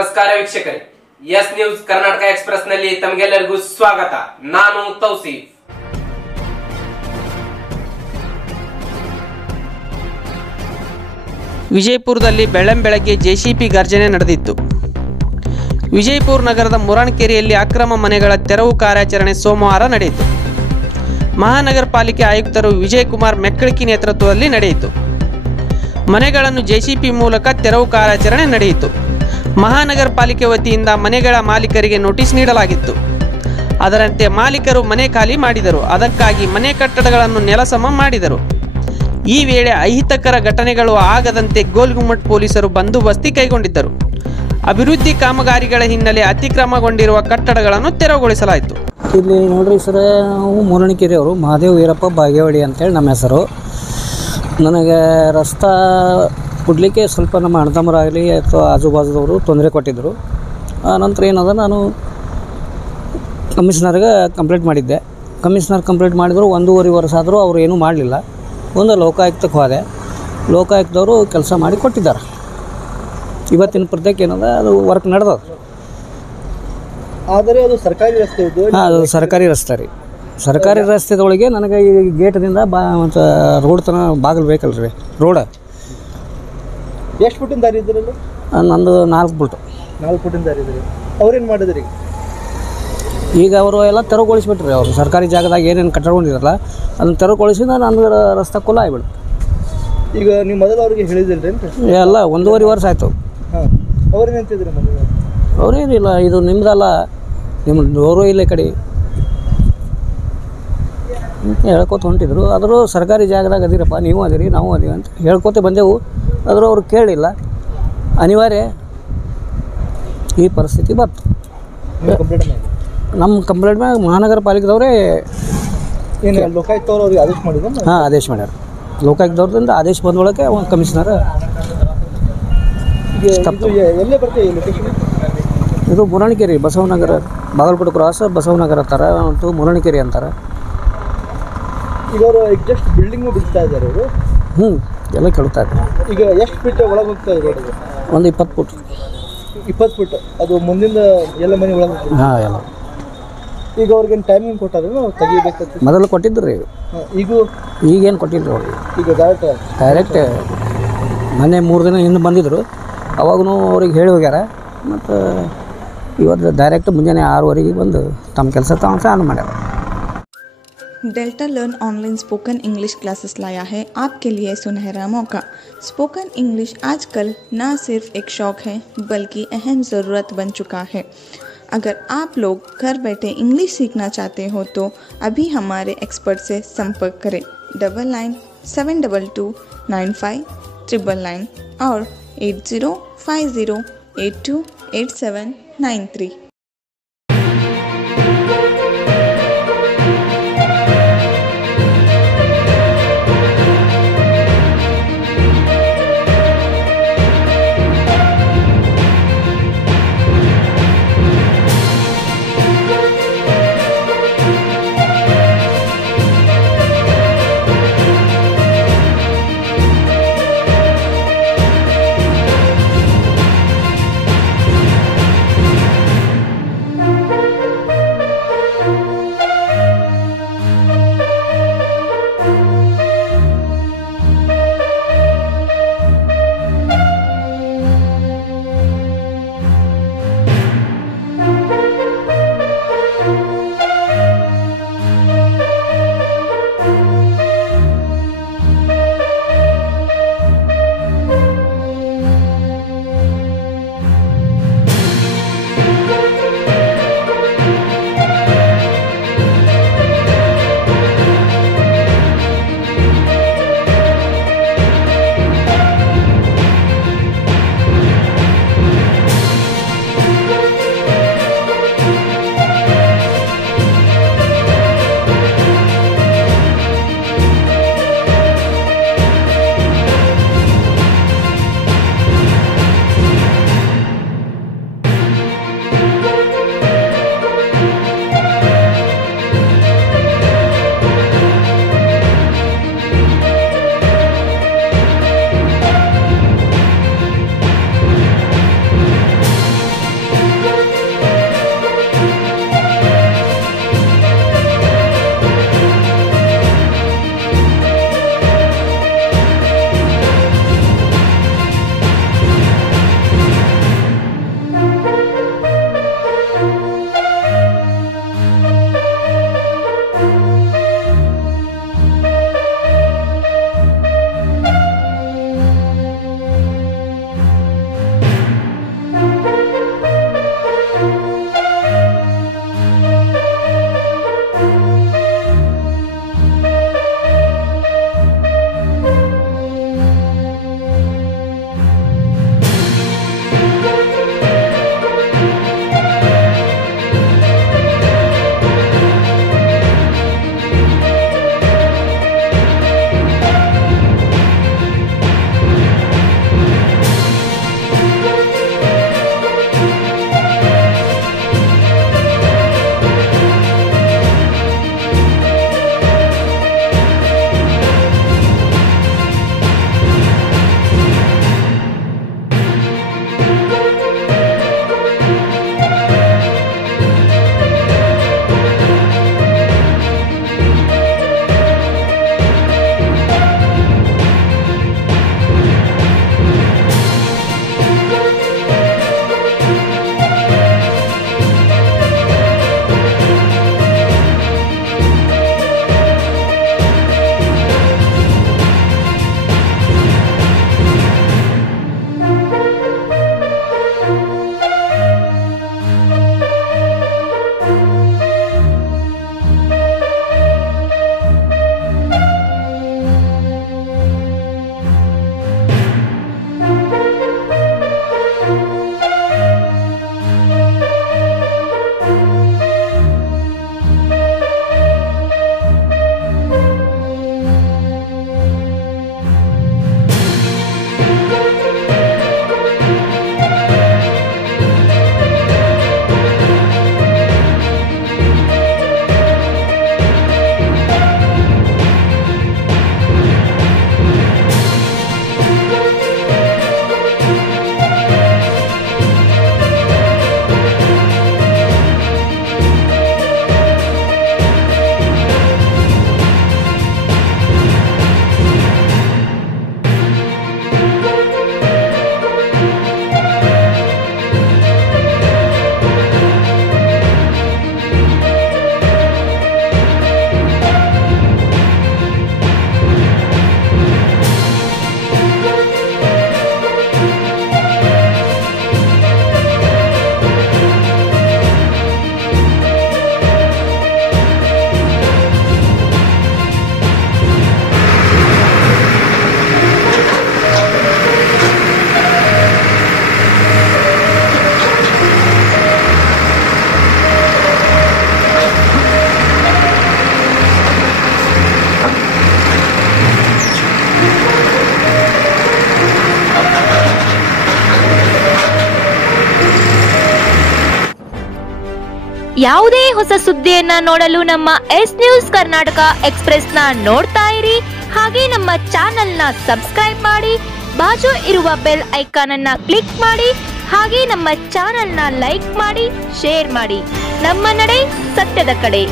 ನಮಸ್ಕಾರ ವೀಕ್ಷಕರೇ, S news Karnataka express ನಲ್ಲಿ ತಮಗೆಲ್ಲರಿಗೂ ಸ್ವಾಗತ. ನಾನು ತೌಸೀಫ್. ವಿಜಯಪುರದಲ್ಲಿ ಬೆಳ್ಳಂಬೆಳಗ್ಗೆ ಜೆಸಿಬಿ ಗರ್ಜನೆ ನಡೆದಿತ್ತು. ವಿಜಯಪುರ ನಗರದ ಮುರಾಣಕೆರೆಯಲ್ಲಿ ಅಕ್ರಮ ಮನೆಗಳ ತೆರವು ಕಾರ್ಯಾಚರಣೆ ಸೋಮವಾರ ನಡೆಯಿತು. ಮಹಾನಗರ ಪಾಲಿಕೆ ಆಯುಕ್ತರು ವಿಜಯಕುಮಾರ್ ಮೆಕ್ಕಳಿಕಿ ನೇತೃತ್ವದಲ್ಲಿ ನಡೆಯಿತು. ಮನೆಗಳನ್ನು ಜೆಸಿಬಿ ಮೂಲಕ ತೆರವು ಕಾರ್ಯಾಚರಣೆ ನಡೆಯಿತು. ಮಹಾನಗರ ಪಾಲಿಕೆ ವತಿಯಿಂದ ಮನೆಗಳ ಮಾಲೀಕರಿಗೆ ನೋಟಿಸ್ ನೀಡಲಾಗಿತ್ತು. ಅದರಂತೆ ಮಾಲೀಕರು ಮನೆ ಖಾಲಿ ಮಾಡಿದರು. ಅದಕ್ಕಾಗಿ ಮನೆ ಕಟ್ಟಡಗಳನ್ನು ನೆಲಸಮ ಮಾಡಿದರು. ಈ ವೇಳೆ ಅಹಿತಕರ ಘಟನೆಗಳು ಆಗದಂತೆ ಗೋಲ್ಗುಮ್ಮಟ್ ಪೊಲೀಸರು ಬಂದೋಬಸ್ತಿ ಕೈಗೊಂಡಿದ್ದರು. ಅಭಿವೃದ್ಧಿ ಕಾಮಗಾರಿಗಳ ಹಿನ್ನೆಲೆ ಅತಿಕ್ರಮಗೊಂಡಿರುವ ಕಟ್ಟಡಗಳನ್ನು ತೆರವುಗೊಳಿಸಲಾಯಿತು. ಇಲ್ಲಿ ನೋಡ್ರಿ ಸರ್, ನಾವು ಮುರಾಣಕೆರೆ ಅವರು ಮಹಾದೇವ್ ವೀರಪ್ಪ ಬಾಗೇವಾಡಿ ಅಂತೇಳಿ ನಮ್ಮ ಹೆಸರು. ನನಗೆ ರಸ್ತಾ ಕೊಡಲಿಕ್ಕೆ ಸ್ವಲ್ಪ ನಮ್ಮ ಅಣ್ಣತಮ್ಮರಾಗಲಿ ಅಥವಾ ಆಜುಬಾಜುದವರು ತೊಂದರೆ ಕೊಟ್ಟಿದ್ದರು. ನಂತರ ಏನದ, ನಾನು ಕಮಿಷನರ್ಗೆ ಕಂಪ್ಲೇಂಟ್ ಮಾಡಿದ್ದೆ. ಕಮಿಷನರ್ ಕಂಪ್ಲೇಂಟ್ ಮಾಡಿದ್ರು 1.5 ವರ್ಷ ಆದರೂ ಅವರು ಏನೂ ಮಾಡಲಿಲ್ಲ. ಒಂದು ಲೋಕಾಯುಕ್ತಕ್ಕೆ ಹೋದೆ. ಲೋಕಾಯುಕ್ತದವರು ಕೆಲಸ ಮಾಡಿ ಕೊಟ್ಟಿದ್ದಾರೆ. ಇವತ್ತಿನ ಪ್ರತ್ಯೇಕ ಏನದ, ಅದು ವರ್ಕ್ ನಡೆದದ. ಆದರೆ ಅದು ಸರ್ಕಾರಿ ರಸ್ತೆ ಇದು. ಹಾಂ, ಅದು ಸರ್ಕಾರಿ ರಸ್ತೆ ರೀ. ಸರ್ಕಾರಿ ರಸ್ತೆದೊಳಗೆ ನನಗೆ ಈ ಗೇಟ್ದಿಂದ ಮತ್ತು ರೋಡ್ ತನಕ ಬಾಗಿಲು ಬೇಕಲ್ರಿ. ರೋಡ ಎಷ್ಟು ಫುಟ್ಟಿನ ದಾರಿ ಇದ್ರಲ್ಲ? ನಂದು 4 ಫುಟ್. 4 ಫುಟ್ಟಿನ ದಾರಿ ಇದ್ರಿ. ಅವ್ರೇನು ಮಾಡಿದ್ರಿ? ಈಗ ಅವರು ಎಲ್ಲ ತೆರವುಗೊಳಿಸ್ಬಿಟ್ರಿ. ಅವರು ಸರ್ಕಾರಿ ಜಾಗದಾಗ ಏನೇನು ಕಟ್ಟಕೊಂಡಿರಲ್ಲ ಅದನ್ನು ತೆರವುಗೊಳಿಸಿ ನನ್ನ ರಸ್ತೆ ಕುಲ ಆಗಿಬಿಡ್ತು. ಈಗ ನೀವು ಮೊದಲು ಅವ್ರಿಗೆ ಹೇಳಿದಿಲ್ರಿ ಅಂತ? ಎಲ್ಲ 1.5 ವರ್ಷ ಆಯಿತು. ಹಾಂ, ಅವ್ರೇನಂತಿದ್ರಿ ಮೊದಲು? ಅವ್ರೇನಿಲ್ಲ, ಇದು ನಿಮ್ಮದಲ್ಲ, ನಿಮ್ಮ ಡೋರು ಇಲ್ಲ ಕಡೆ ಅಂತ ಹೇಳ್ಕೊತ ಹೊಂಟಿದ್ರು. ಆದರೂ ಸರ್ಕಾರಿ ಜಾಗದಾಗ ಅದಿರಪ್ಪ, ನೀವು ಅದಿರಿ ನಾವು ಅದೀವಿ ಅಂತ ಹೇಳ್ಕೊತ ಬಂದೆವು. ಆದರೂ ಅವ್ರು ಕೇಳಲಿಲ್ಲ. ಅನಿವಾರ್ಯ ಈ ಪರಿಸ್ಥಿತಿ ಬಂತು. ನಮ್ಮ ಕಂಪ್ಲೇಂಟ್ ಮ್ಯಾಗ ಮಹಾನಗರ ಪಾಲಿಕೆದವರೇ ಏನು ಲೋಕಾಯುಕ್ತವ್ರು ಅವ್ರಿಗೆ ಆದೇಶ ಮಾಡಿದ್ರು? ಹಾಂ, ಆದೇಶ ಮಾಡ್ಯಾರ. ಲೋಕಾಯುಕ್ತವ್ರದಿಂದ ಆದೇಶ ಬಂದೊಳಗೆ ಕಮಿಷನರ್ ಎಲ್ಲೇ ಬರ್ತೇವೆ ಈ ಲೊಕೇಶನ್? ಇದು ಮುರಾಣಕೆರೆ, ಬಸವನಗರ, ಬಾಗಲಕೋಟೆ ಕ್ರಾಸ್ ಬಸವನಗರ ಅಂತಾರೆ ಮತ್ತು ಮುರಾಣಕೆರೆ ಅಂತಾರೆ. ಈಗ ಅವರು ಜಸ್ಟ್ ಬಿಲ್ಡಿಂಗು ಬಿಡ್ತಾ ಇದ್ದಾರೆ ಅವರು. ಎಲ್ಲ ಕೇಳ್ತಾ ಇದ್ದಾರೆ. ಈಗ ಎಷ್ಟು ಫೀಟ್ ಒಳಗೆ ಹೋಗ್ತಾ ಇದೆ? ಒಂದು 20 ಫುಟ್. 20 ಫುಟ್. ಅದು ಮುಂದಿಂದ ಎಲ್ಲ ಮನೆ ಒಳಗೆ ಹೋಗ್ತದೆ? ಹಾಂ, ಎಲ್ಲ. ಈಗ ಅವ್ರಿಗೇನು ಟೈಮಿಂಗ್ ಕೊಟ್ಟಾದ್ರೆ ನಾವು ತೆಗಿಬೇಕಂತ ಮೊದಲು ಕೊಟ್ಟಿದ್ರು ರೀ. ಈಗೇನು ಕೊಟ್ಟಿದ್ರು ಅವ್ರಿಗೆ. ಈಗ ಡೈರೆಕ್ಟ್ ಮೊನ್ನೆ 3 ದಿನ ಹಿಂದೆ ಬಂದಿದ್ದರು. ಅವಾಗೂ ಅವ್ರಿಗೆ ಹೇಳಿ ಹೋಗ್ಯಾರ. ಮತ್ತು ಇವತ್ತು ಡೈರೆಕ್ಟ್ ಮುಂಜಾನೆ 6:00 ಬಂದು ತಮ್ಮ ಕೆಲಸ ತಾವು ಚಾಲು ಮಾಡ್ಯಾರ. Delta learn online spoken English classes लाया है आपके लिए सुनहरा मौका। स्पोकन इंग्लिश आजकल न सिर्फ एक शौक़ है बल्कि अहम ज़रूरत बन चुका है। अगर आप लोग घर बैठे इंग्लिश सीखना चाहते हो तो अभी हमारे एक्सपर्ट से संपर्क करें 9972295999 और 8050828793। ಯಾವುದೇ ಹೊಸ ಸುದ್ದಿಯನ್ನ ನೋಡಲು ನಮ್ಮ ಎಸ್ ನ್ಯೂಸ್ ಕರ್ನಾಟಕ ಎಕ್ಸ್ಪ್ರೆಸ್ನ ನೋಡ್ತಾ ಇರಿ. ಹಾಗೆ ನಮ್ಮ ಚಾನೆಲ್ನ ಸಬ್ಸ್ಕ್ರೈಬ್ ಮಾಡಿ, ಬಾಜು ಇರುವ ಬೆಲ್ ಐಕಾನ್ ಅನ್ನ ಕ್ಲಿಕ್ ಮಾಡಿ. ಹಾಗೆ ನಮ್ಮ ಚಾನೆಲ್ನ ಲೈಕ್ ಮಾಡಿ, ಶೇರ್ ಮಾಡಿ. ನಮ್ಮ ನಡೆ ಸತ್ಯದ ಕಡೆ.